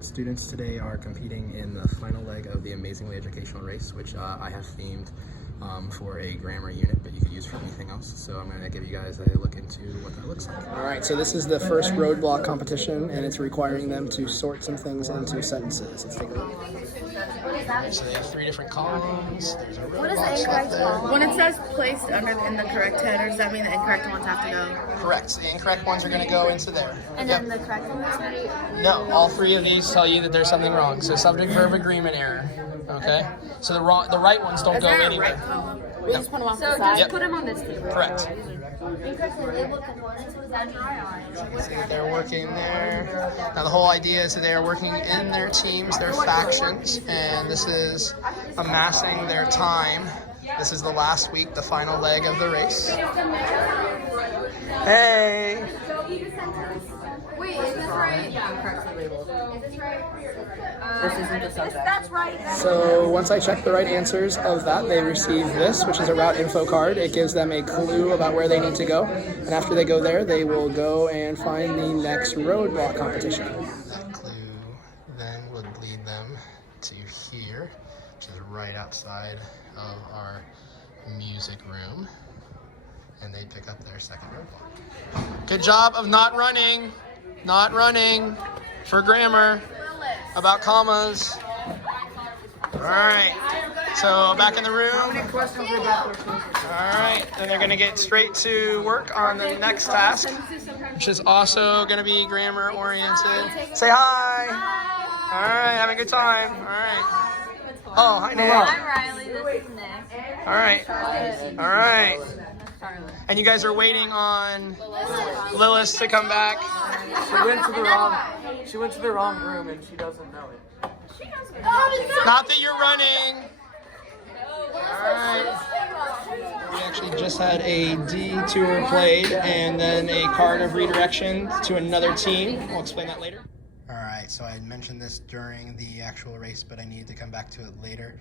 Students today are competing in the final leg of the Amazingly Educational Race, which I have themed for a grammar unit, but you could use for anything else. So I'm going to give you guys a look into what that looks like. All right, so this is the first roadblock competition, and it's requiring them to sort some things into sentences. Let's take a look. So they have 3 different columns. There's a What is the incorrect column? When it says placed under in the correct header, does that mean the incorrect ones have to go? Correct. So the incorrect ones are going to go into there. And then the correct ones? No, all 3 of these tell you that there's something wrong. So subject verb agreement error. Okay. So the right ones don't go anywhere. Right, we just put them off the So side. just put them on this table. Correct. See, They're working there. Now the whole idea is that they are working in their teams, their factions, and this is amassing their time. This is the last week, the final leg of the race. Hey! Wait, is this right? Is this right? This isn't the subject. That's right. So once I check the right answers of that, they receive this, which is a route info card. It gives them a clue about where they need to go. And after they go there, they will go and find the next roadblock competition. That clue then would lead them to here, which is right outside of our music room. And they pick up their second roadblock. Good job of not running for grammar, about commas. All right, so back in the room. How many questions we got? All right, and they're gonna get straight to work on the next task, which is also gonna be grammar oriented. Say hi. All right, having a good time. All right. Oh, hi, Nick. I'm Riley. This is Nick. All right. All right. And you guys are waiting on Lilith to come back. She went to the wrong room and she doesn't know it. Not that you're running. Alright. We actually just had a detour played and then a card of redirection to another team. We'll explain that later. Alright, so I mentioned this during the actual race, but I needed to come back to it later.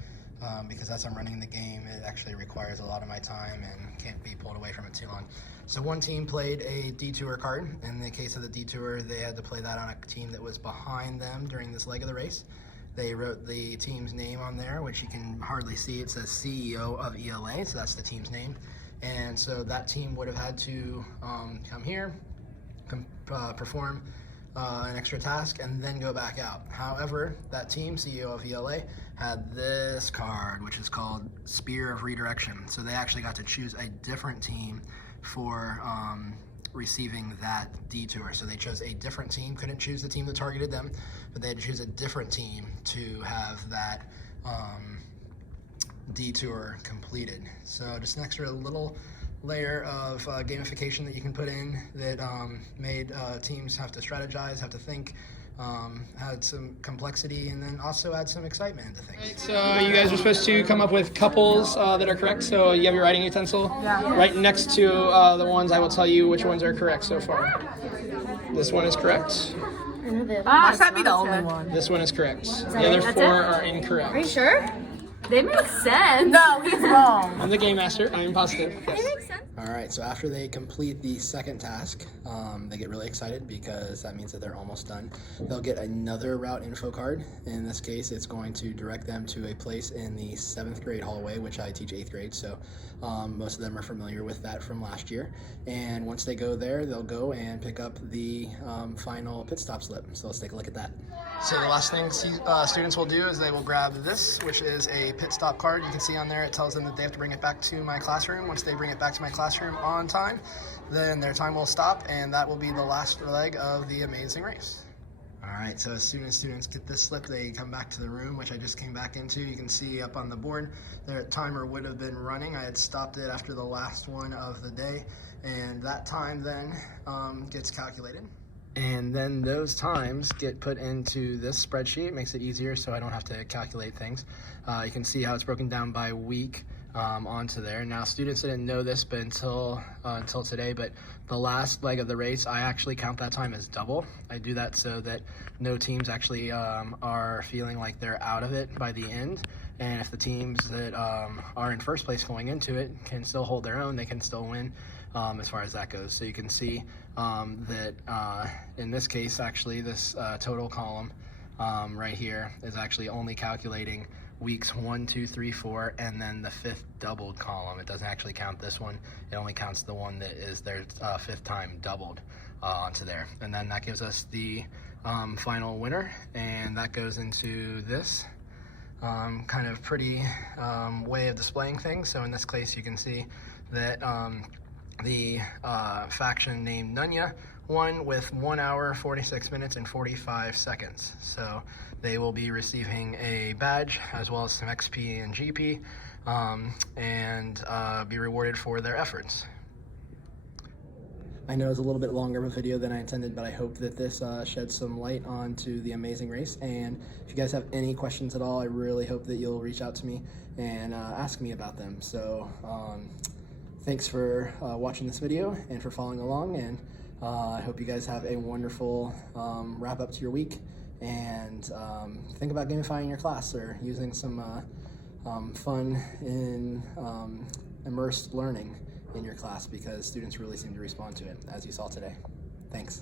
Because as I'm running the game, it actually requires a lot of my time and can't be pulled away from it too long. So one team played a detour card. In the case of the detour, they had to play that on a team that was behind them during this leg of the race. They wrote the team's name on there, which you can hardly see. It says CEO of ELA, so that's the team's name. And so that team would have had to come here, perform an extra task, and then go back out. However, that team, CEO of ELA, had this card, which is called Spear of Redirection. So they actually got to choose a different team for receiving that detour. So they chose a different team, couldn't choose the team that targeted them, but they had to choose a different team to have that detour completed. So just an extra little layer of gamification that you can put in that made teams have to strategize, have to think, had some complexity, and then also add some excitement into things. Right, so you guys are supposed to come up with couples that are correct. So you have your writing utensil right next to the ones. I will tell you which ones are correct so far. This one is correct. Must that be the only one? This one is correct. The other 4 are incorrect. Are you sure? They make sense. No, he's wrong. I'm the game master. I am positive. Yes. They make sense. All right, so after they complete the second task, they get really excited because that means that they're almost done. They'll get another route info card. In this case, it's going to direct them to a place in the 7th grade hallway, which I teach 8th grade, so most of them are familiar with that from last year. And once they go there, they'll go and pick up the final pit stop slip. So let's take a look at that. So the last thing students will do is they will grab this, which is a pit stop card. You can see on there it tells them that they have to bring it back to my classroom. Once they bring it back to my classroom on time, then their time will stop, and that will be the last leg of the amazing race. All right, so as soon as students get this slip, they come back to the room, which I just came back into. You can see up on the board, their timer would have been running. I had stopped it after the last one of the day, and that time then gets calculated. And then those times get put into this spreadsheet. It makes it easier so I don't have to calculate things. You can see how it's broken down by week onto there. Now, students didn't know this but until today, but the last leg of the race, I actually count that time as double. I do that so that no teams actually are feeling like they're out of it by the end. And if the teams that are in first place going into it can still hold their own, they can still win. As far as that goes. So you can see that in this case, actually, this total column right here is actually only calculating weeks 1, 2, 3, 4, and then the 5th doubled column. It doesn't actually count this one. It only counts the one that is their 5th time doubled onto there. And then that gives us the final winner, and that goes into this kind of pretty way of displaying things. So in this case, you can see that the faction named Nunya won with 1 hour, 46 minutes, and 45 seconds. So they will be receiving a badge as well as some XP and GP, and be rewarded for their efforts. I know it's a little bit longer of a video than I intended, but I hope that this sheds some light onto the amazing race. And if you guys have any questions at all, I really hope that you'll reach out to me and ask me about them. So thanks for watching this video and for following along, and I hope you guys have a wonderful wrap up to your week, and think about gamifying your class or using some fun in immersed learning in your class, because students really seem to respond to it, as you saw today. Thanks.